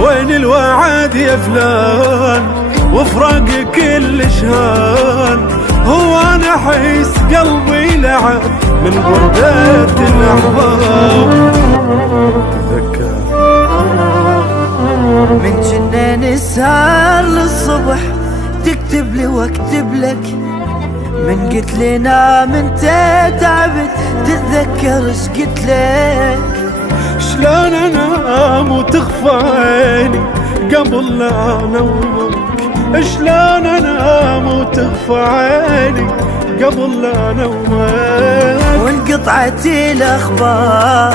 وين الوعد يا فلان وفراق كل شهان، هو انا احس قلبي لعب من بردات الاحباب. تذكر من جنة نسهر للصبح تكتب لي واكتب لك، من قلت لي نام انت تعبت تتذكر ايش قلت لك. شلون انام وتخفى عيني قبل لا انومك، شلون انام وتخفى عيني قبل لا انومك. وانقطعت الاخبار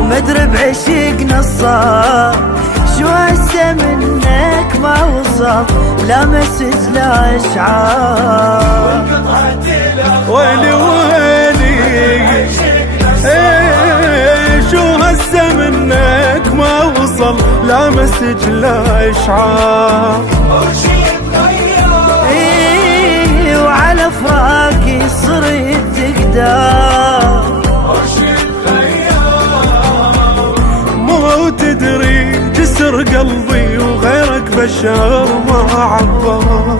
ومدري بعشقنا صار، شو هسه منك ما وصل لا مسج لا اشعار. ويلي ويلي شو هسه منك ما وصل لا مسج لا اشعار. وعلى فراقي صرت تقدر مو تدري جسر قلبي وغيرك بشر ما عبر.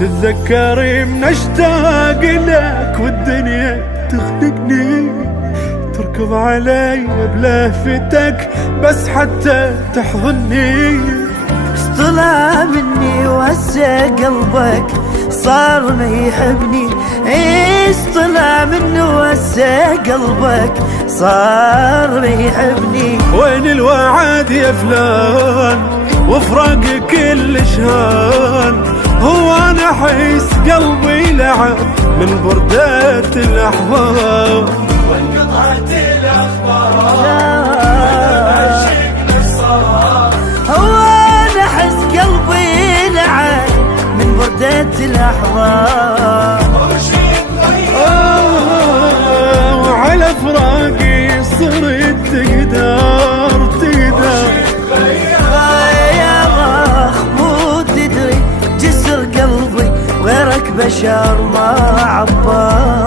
تتذكري من اشتاق لك والدنيا تخنقني، تركض علي بلهفتك بس حتى تحضني. طلع مني وهسه قلبك صار ما يحبني، ايش طلع مني وهسه قلبك صار ما يحبني. وين الوعد يا فلان وفراق كل شهان، هو انا احس قلبي لعب من بردات الاحباب. وانقطعت الاخبار هو انا احس قلبي لعب من بردات الاحباب. وعلى فراقي صرت تقدر يا اخ مو تدري جسر قلبي غيرك بشر ما عبر.